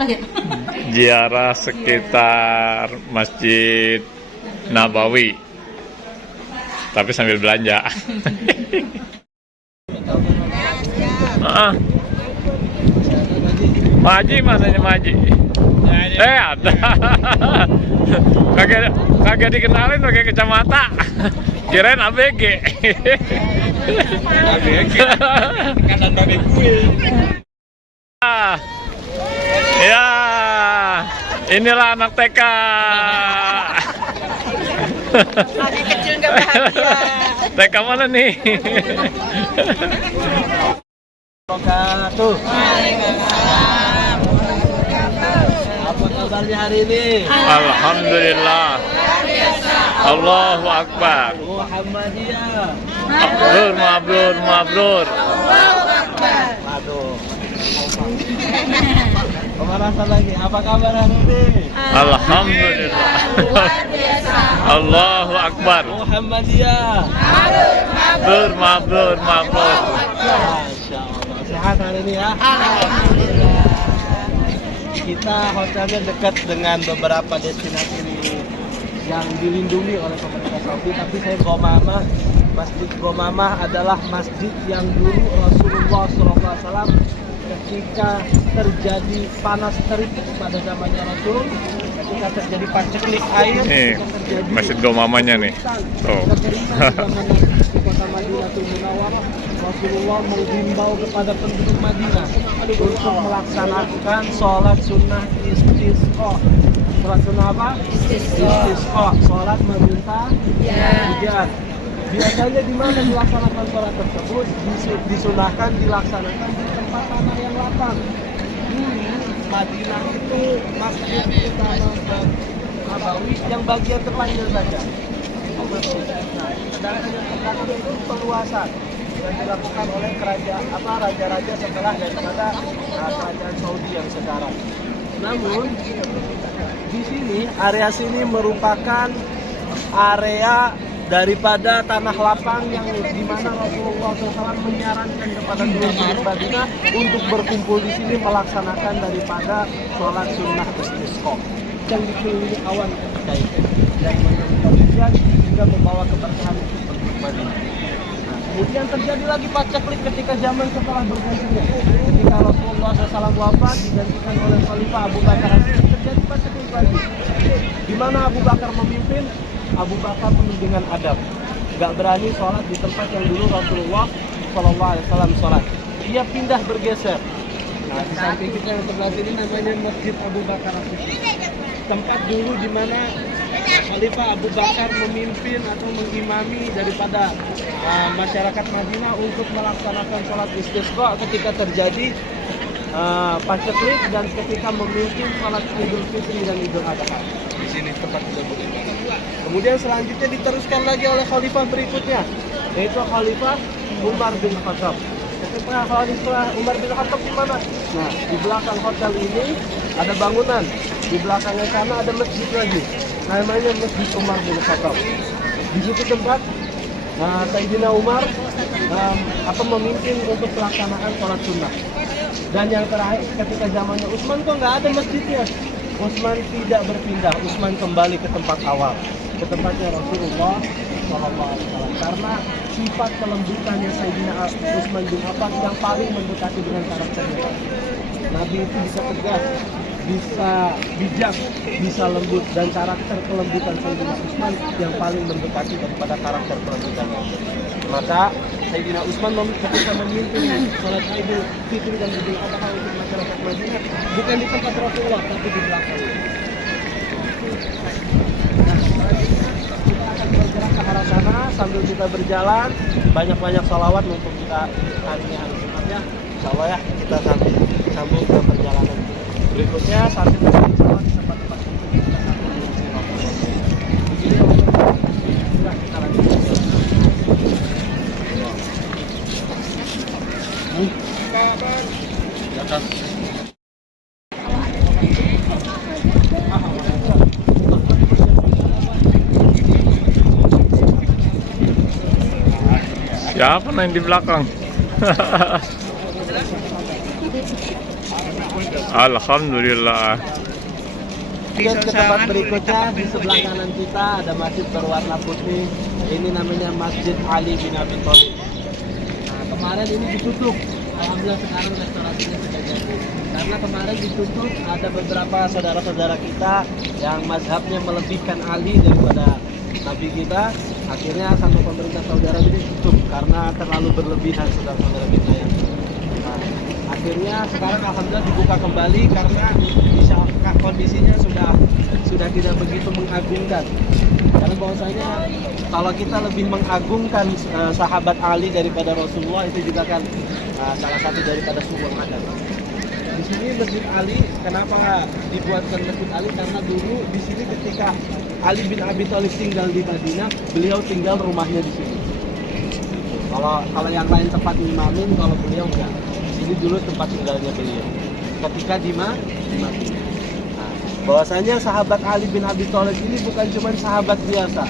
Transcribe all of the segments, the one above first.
lagi. Ziarah sekitar Masjid Nabawi, tapi sambil belanja. Maji mananya Maji? Ada. Kagak dikenalin pakai kacamata. Kirain ABG. ABG. Kanan babi gue. Ya, inilah anak TK. Anak kecil nggak bahagia. TK mana nih? Tuh. Apa kabarnya hari ini? Alhamdulillah. Allahu Akbar. Muhammadiyah. Mabrur, mabrur. Aduh. Pemanasan lagi. Apa kabar hari ini? Alhamdulillah. Allahu Akbar. Muhammadiyah. Mabrur, mabrur, mabrur. Masya Allah. Sehat hari ini ya? Kita hotelnya dekat dengan beberapa destinasi yang dilindungi oleh pemerintah Saudi, tapi saya Gomamah, Masjid Gomamah adalah masjid yang dulu Rasulullah SAW ketika terjadi panas terik pada zamannya Rasul, ketika terjadi paceklik air, Nih, Masjid Gomamanya nih. Tuh. di kota Madinatul Munawwarah, Rasulullah menghimbau kepada penduduk Madinah untuk melaksanakan sholat sunnah istisqa. Sholat sunnah apa? Istisqa. Sholat meminta hujan. Biasanya di mana dilaksanakan sholat tersebut? Disunahkan dilaksanakan di tempat tanah yang lapang. Madinah itu masjid utama Nabawi yang bagian terpanjang saja. Nah, sedangkan yang terbelakang itu perluasan yang dilakukan oleh raja-raja setelah daripada kerajaan Saudi yang sekarang. Namun di sini area sini merupakan area daripada tanah lapang yang dimana Rasulullah SAW menyarankan kepada penduduk Madinah untuk berkumpul di sini melaksanakan daripada sholat sunnah istisqa yang dikelilingi awan ketika itu dan menurunkan hujan hingga membawa keberkahan untuk penduduk Madinah. Nah, kemudian terjadi lagi paceklik ketika zaman setelah bergantinya. Ketika Rasulullah SAW wafat digantikan oleh Khalifah Abu Bakar, terjadi paceklik lagi. Di mana Abu Bakar memimpin, Abu Bakar penuh dengan adab, gak berani sholat di tempat yang dulu Rasulullah SAW sholat. Dia pindah bergeser. Nah, di samping kita yang sebelah sini namanya Masjid Abu Bakar As-Siddiq. Tempat dulu di mana Khalifah Abu Bakar memimpin atau mengimami daripada masyarakat Madinah untuk melaksanakan sholat istisqa ketika terjadi paceklik dan ketika memimpin sholat Idul Fitri dan Idul Adha. Di sini tempat tersebut. Kemudian selanjutnya diteruskan lagi oleh khalifah berikutnya, yaitu Khalifah Umar bin Khattab. Ketika Khalifah Umar bin Khattab di mana? Nah, di belakang hotel ini ada bangunan, di belakangnya sana ada masjid lagi, namanya Masjid Umar bin Khattab. Di situ tempat Sayyidina Umar memimpin untuk pelaksanaan sholat sunnah. Dan yang terakhir ketika zamannya Utsman kok nggak ada masjidnya. Utsman tidak berpindah, Utsman kembali ke tempat awal, ke tempatnya Rasulullah SAW. Karena sifat kelembutannya Sayyidina Utsman bin Affan yang paling mendekati dengan karakternya. Nabi itu bisa tegas, bisa bijak, bisa lembut, dan karakter kelembutan Sayyidina Utsman yang paling mendekati daripada karakter kelembutannya. Maka Sayyidina Utsman ketika memimpin sholat Idul Fitri dan Idul Adha untuk masyarakat Madinah bukan di tempat Rasulullah tapi di belakang. Nah, kita akan bergerak ke arah sana sambil kita berjalan, banyak-banyak sholawat untuk kita hari ini hari Jumatnya. Insya Allah ya, kita sambung ke perjalanan berikutnya sambil mencari sholawat di tempat-tempat kita sambung di Rasulullah. Begini ya, kita lanjut. Siapa main di belakang? Alhamdulillah. Kemudian ke tempat berikutnya di sebelah kanan kita ada masjid berwarna putih. Ini namanya Masjid Ali bin Abi Thalib. Nah, kemarin ini ditutup. Alhamdulillah sekarang restorasinya sudah jadi. Karena kemarin ditutup ada beberapa saudara-saudara kita yang mazhabnya melebihkan Ali daripada Nabi kita. Akhirnya sama pemerintah Saudi Arabia ini tutup karena terlalu berlebihan saudara-saudara kita yang. Nah, akhirnya sekarang alhamdulillah dibuka kembali karena kondisinya sudah tidak begitu mengagungkan. Karena bahwasanya kalau kita lebih mengagungkan sahabat Ali daripada Rasulullah, itu juga kan salah satu daripada subuh adab. Di sini Masjid Ali, kenapa dibuatkan Masjid Ali? Karena dulu di sini ketika Ali bin Abi Thalib tinggal di Madinah, beliau tinggal rumahnya di sini. Kalau yang lain tempat imamin, kalau beliau enggak. Di sini dulu tempat tinggalnya beliau. Ketika di Madinah. Bahwasanya sahabat Ali bin Abi Thalib ini bukan cuma sahabat biasa.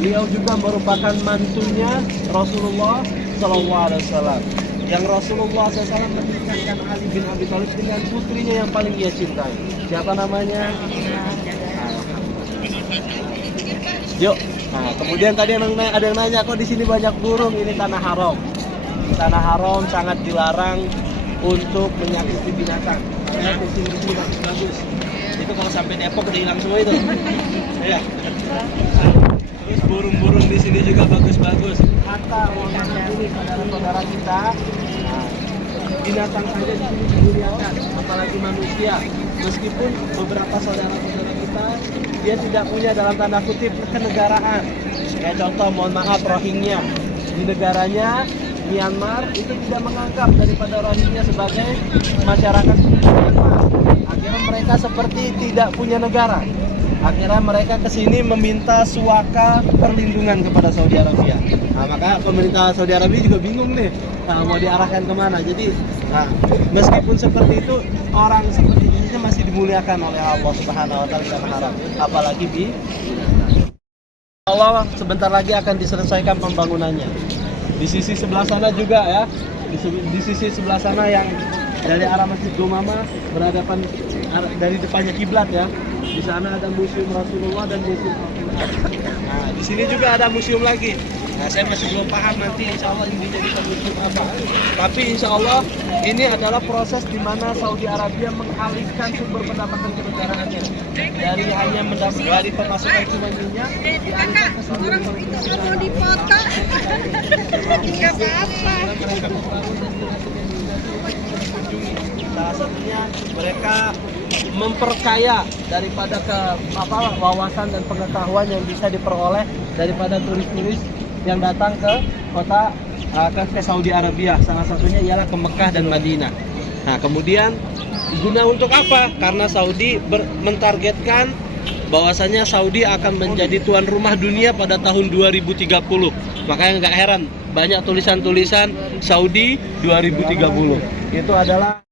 Beliau juga merupakan mantunya Rasulullah SAW. Yang Rasulullah SAW menikahkan Ali bin Abi Thalib dengan putrinya yang paling ia cintai. Siapa namanya? Yuk. Nah, kemudian tadi ada yang nanya, kok di sini banyak burung? Ini tanah haram. Tanah haram sangat dilarang untuk menyakiti binatang. Karena kucing-kucing bagus-bagus. Itu kalau sampai Depok udah hilang semua itu. Ya. Terus burung-burung di sini juga bagus-bagus. Hatta ruangan ini saudara-saudara kita, binatang saja di sini dimuliakan, apalagi manusia. Meskipun beberapa saudara-saudara kita dia tidak punya dalam tanda kutip kenegaraan. Kayak contoh, mohon maaf, Rohingya di negaranya Myanmar itu tidak menganggap daripada Rohingya sebagai masyarakat Myanmar. Akhirnya mereka seperti tidak punya negara. Akhirnya mereka kesini meminta suaka perlindungan kepada Saudi Arabia. Nah, maka pemerintah Saudi Arabia juga bingung nih, mau diarahkan kemana. Jadi, meskipun seperti itu, orang seperti ini masih dimuliakan oleh Allah Subhanahu Wa Taala tanah haram. Apalagi di Allah sebentar lagi akan diselesaikan pembangunannya. Di sisi sebelah sana juga ya, di sisi sebelah sana yang dari arah Masjid Gomama berhadapan dari depannya kiblat ya. Di sana ada museum Rasulullah dan museum Al-Quran. Nah, di sini juga ada museum lagi. Nah, saya masih belum paham nanti insya Allah ini dijadikan museum apa. Tapi insya Allah ini adalah proses di mana Saudi Arabia mengalihkan sumber pendapatan kenegaraannya dari hanya dari pemasukan cuma minyak dialihkan ke sumber Mau dipoto. Enggak apa-apa. Salah satunya mereka memperkaya daripada wawasan dan pengetahuan yang bisa diperoleh daripada turis-turis yang datang ke kota ke Saudi Arabia. Salah satunya ialah ke Mekah dan Madinah. Nah, kemudian guna untuk apa? Karena Saudi mentargetkan bahwasanya Saudi akan menjadi tuan rumah dunia pada tahun 2030. Makanya nggak heran banyak tulisan-tulisan Saudi 2030. Itu adalah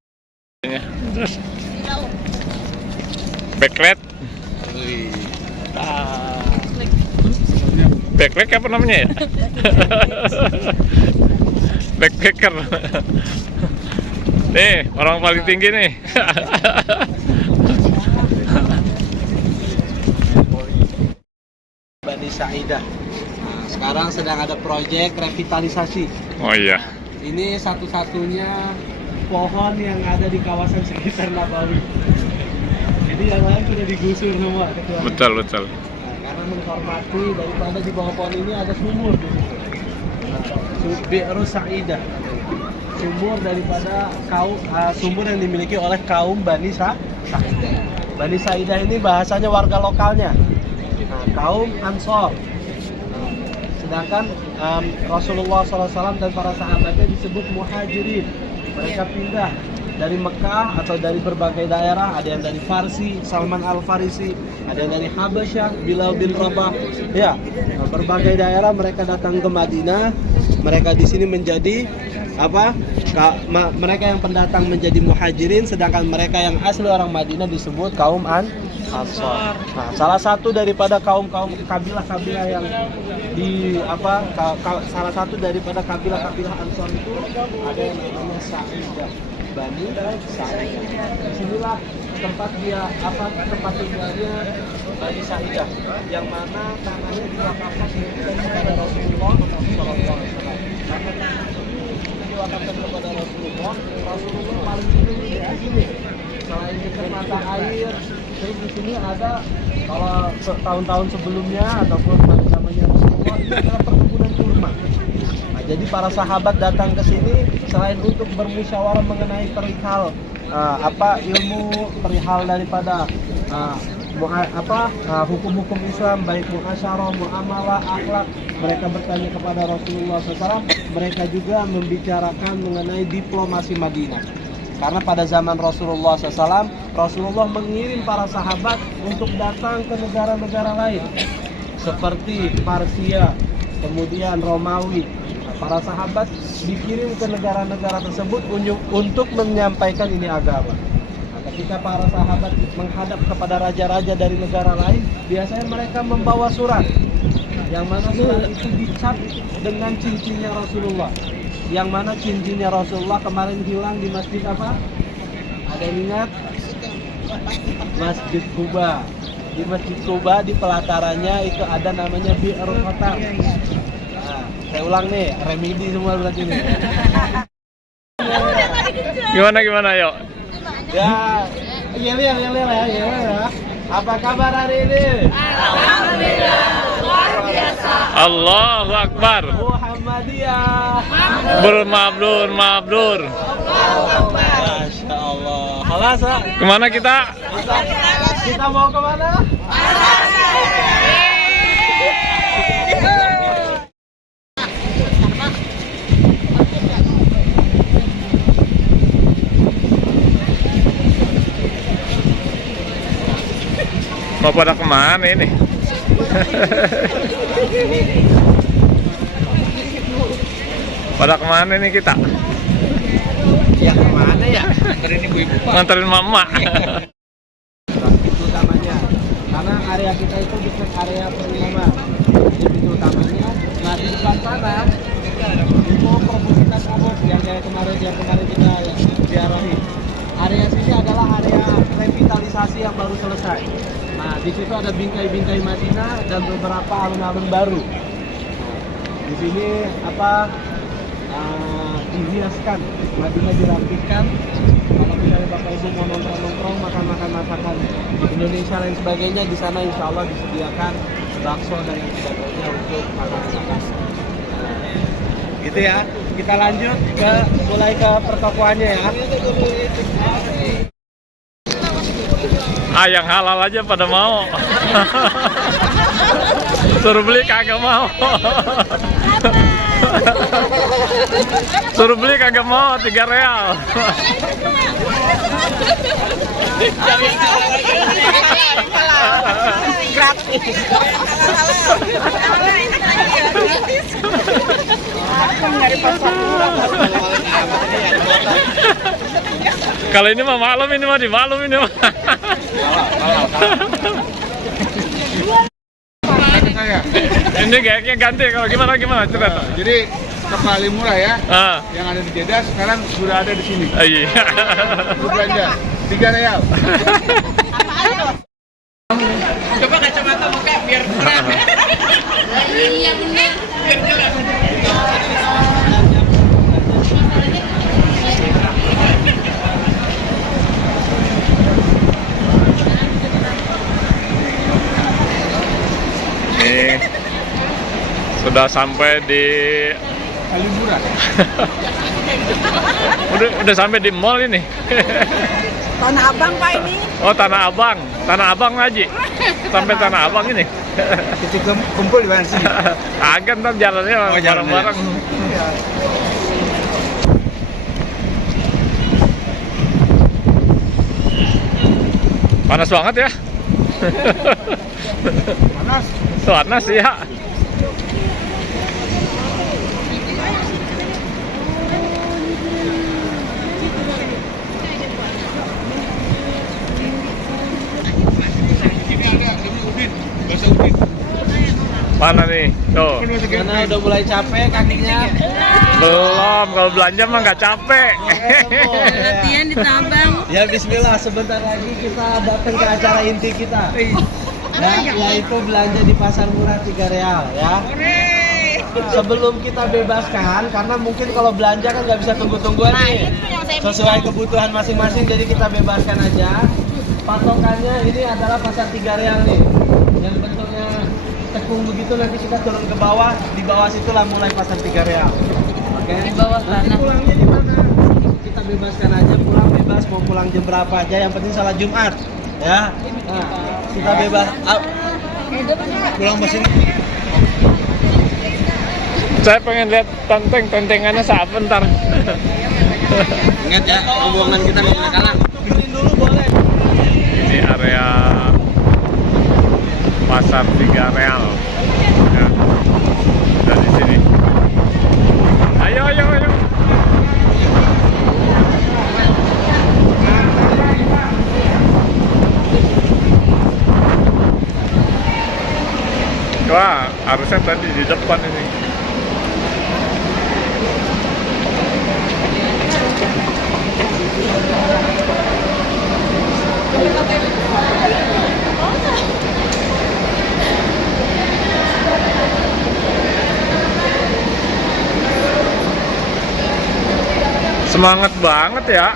Backlight. Backlight apa namanya ya? Backpacker. Nih, orang paling tinggi nih. Bani Sa'idah. Nah, sekarang sedang ada proyek revitalisasi. Oh iya. Ini satu-satunya pohon yang ada di kawasan sekitar Nabawi. Jadi yang lain sudah digusur semua. Betul. Nah, karena menghormati daripada di bawah pohon ini ada sumur di situ. Bi'ru Sa'idah. Sumur daripada sumur yang dimiliki oleh kaum Bani Sa'idah. Bani Sa'idah ini bahasanya warga lokalnya. Nah, kaum Ansor. Sedangkan Rasulullah SAW dan para sahabatnya disebut muhajirin. Mereka pindah dari Mekah atau dari berbagai daerah. Ada yang dari Farsi, Salman Al-Farisi, ada yang dari Habasyah, Bilal bin Rabah. Ya, berbagai daerah mereka datang ke Madinah. Mereka di sini menjadi mereka yang pendatang menjadi muhajirin, sedangkan mereka yang asli orang Madinah disebut kaum Ansor. Nah, salah satu daripada kaum-kaum kabilah-kabilah yang salah satu daripada kabilah-kabilah Ansor itu ada yang namanya Sa'idah. Bani Sa'idah. Disinilah tempat tempat tinggalnya Bani Sa'idah, yang mana tanahnya diwakafkan kepada Rasulullah SAW. Karena tanah ini diwakafkan kepada Rasulullah paling sering di sini. Selain dekat mata air, terus di sini ada, kalau tahun-tahun sebelumnya ataupun pada zamannya Rasulullah, ini adalah perkebunan kurma. Nah, jadi para sahabat datang ke sini selain untuk bermusyawarah mengenai perihal ilmu, perihal daripada hukum-hukum Islam, baik muasyarah, muamalah, akhlak, mereka bertanya kepada Rasulullah SAW. Mereka juga membicarakan mengenai diplomasi Madinah. Karena pada zaman Rasulullah SAW, Rasulullah mengirim para sahabat untuk datang ke negara-negara lain seperti Parsia, kemudian Romawi. Para sahabat dikirim ke negara-negara tersebut untuk menyampaikan ini agama. Nah, ketika para sahabat menghadap kepada raja-raja dari negara lain, biasanya mereka membawa surat, yang mana surat itu dicap dengan cincinnya Rasulullah. Yang mana cincinnya Rasulullah kemarin hilang di masjid apa? Ada yang ingat? Masjid Quba. Di Masjid Quba, di pelatarannya itu ada namanya Bi'rul Khatam. Nah, saya ulang nih, remedi semua berarti nih. Gimana yuk? Ya, ya. Apa kabar hari ini? Alhamdulillah, luar biasa. Allahu Akbar. Muhammadiyah. Mabrur. Masya Allah. Halas, Kemana kita? kita mau kemana? Mau pada kemana ini? Pada kemana ini kita? Ya kemana ya? Nganterin mama. Itu utamanya. Karena area kita itu dekat area penginapan. Jadi itu utamanya. Nah di depan sana itu perbukitan Ubud yang kemarin kita ziarahi. Area sini adalah area revitalisasi yang baru selesai. Nah, di situ ada bingkai-bingkai Madinah dan beberapa alun-alun baru. Di sini dihiaskan, Madinah dirapikan. Kalau misalnya Bapak Ibu mau nongkrong, makan masakan Indonesia dan sebagainya, di sana insya Allah disediakan bakso dan yang sebagainya untuk makan. Gitu ya. Kita lanjut mulai ke pertokoannya ya. Yang halal aja pada mau. Suruh beli kagak mau. Suruh beli kagak mau, 3 real. Gratis. Kalau ini mah maklum, ini mah dimaklum ini mah. Ini kayaknya ganti, kalau gimana cerita. Jadi ke paling murah ya, yang ada di Jeddah sekarang sudah ada di sini. Iya. Belanja 3 real. Coba kacamata muka biar terang. Iya benar. Biar jelas. Ini sudah sampai di Paling murah. udah sampai di mall ini. Tanah Abang Pak ini. Oh, Tanah Abang Haji. Sampai Tanah Abang ini. Titik kumpul di mana sih? Agak ntar jalannya bareng-bareng. Panas banget ya. Panas ya. Mana nih? Tuh. Karena udah mulai capek kakinya. Belum, kalau belanja mah nggak capek. Latihan di Tabang. Ya bismillah, sebentar lagi kita datang ke acara inti kita. Ya, yaitu belanja di pasar murah 3 real ya. Sebelum kita bebaskan, karena mungkin kalau belanja kan nggak bisa tunggu-tungguan nih. Sesuai kebutuhan masing-masing, jadi kita bebaskan aja. Patokannya ini adalah pasar 3 real nih. Yang bentuknya tekung begitu, nanti kita turun ke bawah. Di bawah situlah mulai pasar 3 real. Oke. Di bawah Nanti sana. pulangnya di mana? Kita bebaskan aja, pulang bebas, mau pulang jam berapa aja, yang penting salat Jumat. Ya. Nah, kita bebas. Pulang ke sini. Saya pengen lihat tentengannya siapa ntar. Ingat ya, hubungan kita nggak boleh kalah. Pikirin dulu boleh. Ini area pasar 3 real. Ya. Dari sini. Ayo, ayo, ayo. Wah, harusnya tadi di depan ini. Semangat banget ya.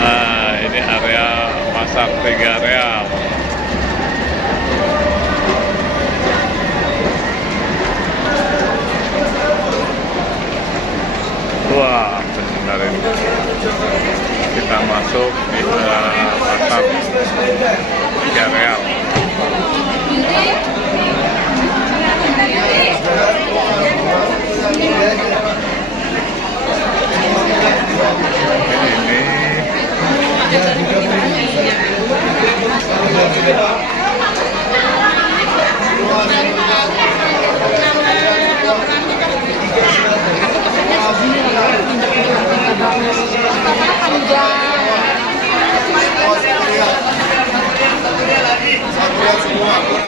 Nah, ini area pasar 3 real. Wah, benar ini. Kita masuk di pasar 3 real. Panjang.